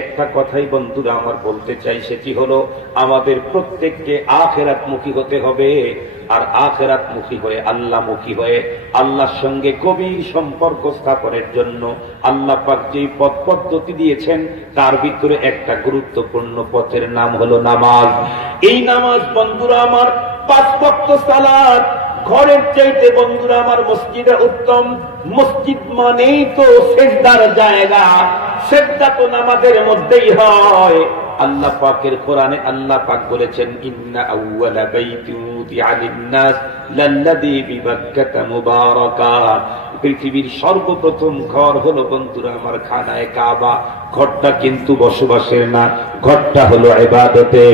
একটা কথাই বন্ধুরা আমার বলতে চাই, সেটি হলো আমাদের প্রত্যেককে আখেরাত মুখী হতে হবে, আর আখেরাত মুখী হয়ে আল্লাহ মুখী হয়ে আল্লাহর সঙ্গে গভীর সম্পর্ক স্থাপনের জন্য আল্লাহ পাক যে পথ পদ্ধতি দিয়েছেন, তার ভিতরে একটা গুরুত্বপূর্ণ পথের নাম হলো নামাজ। এই নামাজ বন্ধুরা আমার পাঁচ ভক্ত সালাদ ঘরের চাইতে বন্ধুরা আমার মসজিদে উত্তম। মসজিদ মানেই তো সেজদার জায়গা। সেজদা তো নামাজের মধ্যেই হয়। আল্লাহ পাকের কোরআনে আল্লাহ পাক বলেছেন, ইন্না আউওয়ালা বাইতিন উদিআ লাল্লাযী বিবাক্কাতা মুবারাকা। পৃথিবীর সর্বপ্রথম ঘর হলো বন্ধুরা আমার খানায় কাবা। ঘরটা কিন্তু বসবাসের না, ঘরটা হলো ইবাদতে।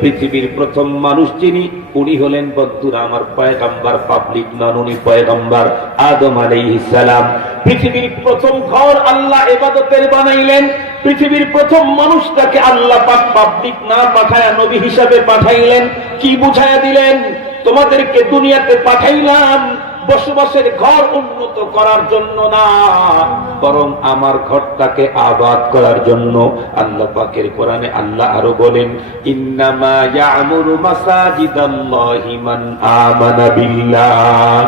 পৃথিবীর প্রথম মানুষ যিনি, উনি হলেন বন্ধুরা আমার পয়গম্বর, পাবলিক নন, উনি পয়গম্বর আদম আলাইহিস সালাম। পৃথিবীর প্রথম ঘর আল্লাহ এবাদতের বানাইলেন। পৃথিবীর প্রথম মানুষটাকে আল্লাহ পাক পাবলিক না পাঠায় নবী হিসাবে পাঠাইলেন, কি বুঝায়া দিলেন? তোমাদেরকে দুনিয়াতে পাঠাইলাম। বসবাসের ঘর উন্নত করার জন্য না, বরং আমার ঘরটাকে আবাদ করার জন্য আল্লাহ পাকের কোরআনে আল্লাহ আরও বলেন, ইন্নামা ইয়ামুরু মাসাজিদাল্লাহি মান আমানা বিল্লাহ।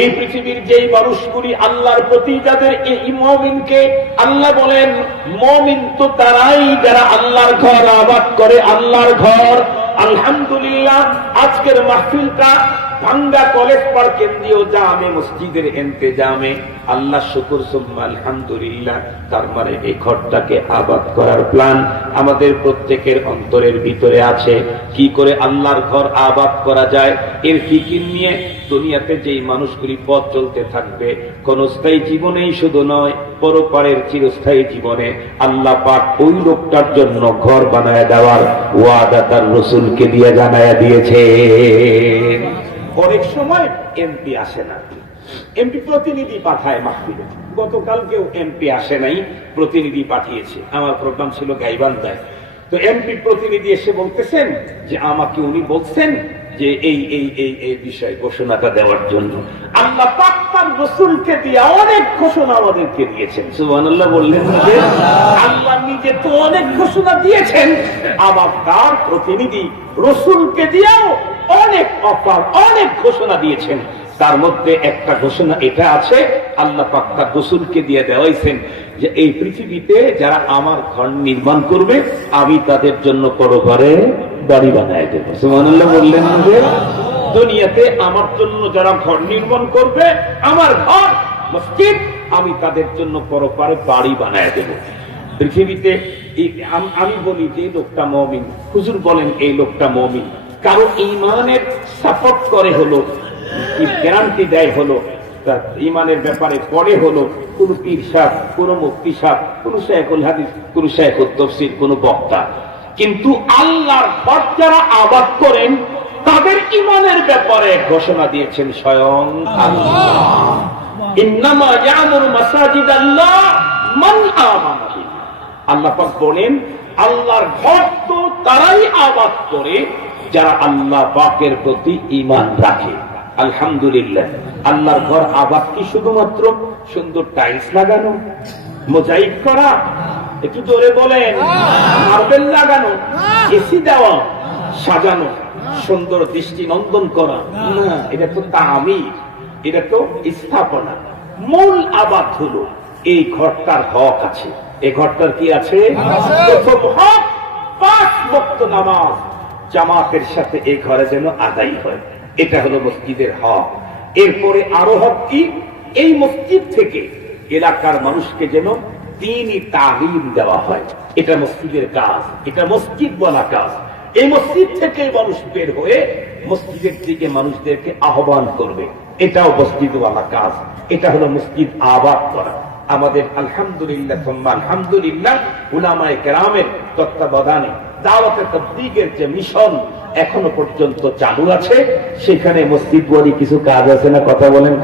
এই পৃথিবীর যেই মানুষগুলি আল্লাহর প্রতি যাদের এই মুমিনকে আল্লাহ বলেন, মুমিন তো তারাই যারা আল্লাহর ঘর আবাদ করে, আল্লাহর ঘর আলহামদুলিল্লাহ, আজকের মাহফিলটা ভাঙ্গা কলেজ পার কেন্দ্রীয় জামে মসজিদের এন্তেজামে আল্লাহ শুকুর আলহামদুলিল্লাহ, তার মানে এই ঘরটাকে আবাদ করার প্ল্যান আমাদের প্রত্যেকের অন্তরের ভিতরে আছে। কি করে আল্লাহর ঘর আবাদ করা যায়, এর ফিকির নিয়ে দুনিয়াতে যেই মানুষগুলি পথ চলতে থাকবে, কোন স্থায়ী জীবনেই শুধু নয় পরপারের চিরস্থায়ী জীবনে আল্লাহ পাক ওই লোকটার জন্য ঘর বানায় দেওয়ার ওয়াদা তার রসুলকে দিয়ে জানায়া দিয়েছে। অনেক সময় এমপি আসে না। এমপি প্রতিনিধি পাঠায় মাহফিলে। গতকালকেও এমপি আসে নাই, প্রতিনিধি পাঠিয়েছে। আমার প্রোগ্রাম ছিল গাইবান্ধায়। তো এমপি প্রতিনিধি এসে বলতেছেন যে আমাকে উনি বলছেন যে এই এই এই এই বিষয় ঘোষণাটা দেওয়ার জন্য। আল্লাহ তার রসুলকে দিয়ে অনেক ঘোষণা আমাদেরকে দিয়েছেন। সুবহানাল্লাহ বললেন যে, আল্লাহ নিজে তো অনেক ঘোষণা দিয়েছেন, আবার তার প্রতিনিধি রসুলকে দিয়েও অনেক অফার, অনেক ঘোষণা দিয়েছেন। তার মধ্যে একটা ঘোষণা এটা আছে, আল্লাহ পাক তার রসুলকে দিয়ে দেওয়াইছেন যে, এই পৃথিবীতে যারা আমার ঘর নির্মাণ করবে, আমি তাদের জন্য পরবারে বাড়ি বানায় দেবো। সুবহানাল্লাহ বললেন যে দুনিয়াতে আমার জন্য যারা ঘর নির্মাণ করবে, আমার ঘর, মসজিদ, আমি তাদের জন্য পরপারে বাড়ি বানায় দেব। পৃথিবীতে আমি বলি যে লোকটা মমিন। হুজুর বলেন, এই লোকটা মমিন। কারও ইমানের সাপোর্ট করে হলো গ্যারান্টি দেয় হলো, তার ইমানের ব্যাপারে পড়ে হলো, কোন পীর সাহ কোন মুক্তি সাহ কোন শেখুল হাদিস, কোন শেখুল তফসির কোন বক্তা। কিন্তু আল্লাহর ঘর যারা আবাদ করেন, তাদের ব্যাপারে ঘোষণা দিয়েছেন স্বয়ং আল্লাহ। পাক বলেন আল্লাহর ঘর তো তারাই আবাদ করে যারা আল্লাহ পাকের প্রতি ইমান রাখে। আলহামদুলিল্লাহ। আল্লাহর ঘর আবাদ কি শুধুমাত্র সুন্দর টাইলস লাগানো মোজাইক করা একটু জোরে বলেন মার্বেল লাগানো এসি দেওয়া সাজানো সুন্দর দৃষ্টি নন্দন করা এটা তো তামি এটা তো স্থাপনা। মূল আবাদ হলো এই ঘরটার হক আছে। এই ঘরটার কি আছে? প্রথম হক পাঁচ বক্ত নামাজ। জামাতের সাথে এই ঘরে যেন আদায় হয়। এটা হলো মসজিদের হক। এরপরে আরও হক কি? এই মসজিদ থেকে এলাকার মানুষকে যেন তিনি তালিম দেওয়া হয়। এটা মসজিদের কাজ এটা মসজিদ বলা কাজ। এই মসজিদ থেকে মানুষ বের হয়ে মসজিদের দিকে মানুষদেরকে আহ্বান করবে। এটাও মসজিদওয়ালা কাজ। এটা হলো মসজিদ আবাদ করা। আমাদের আলহামদুলিল্লাহ সম্মান, আলহামদুলিল্লাহ উলামায়ে কেরামের তত্ত্বাবধানে, দাওয়াতে তবলিগের যে মিশন এখনও পর্যন্ত চালু আছে, সেখানে মসজিদ বলি কিছু কাজ আছে না? কথা বলেন।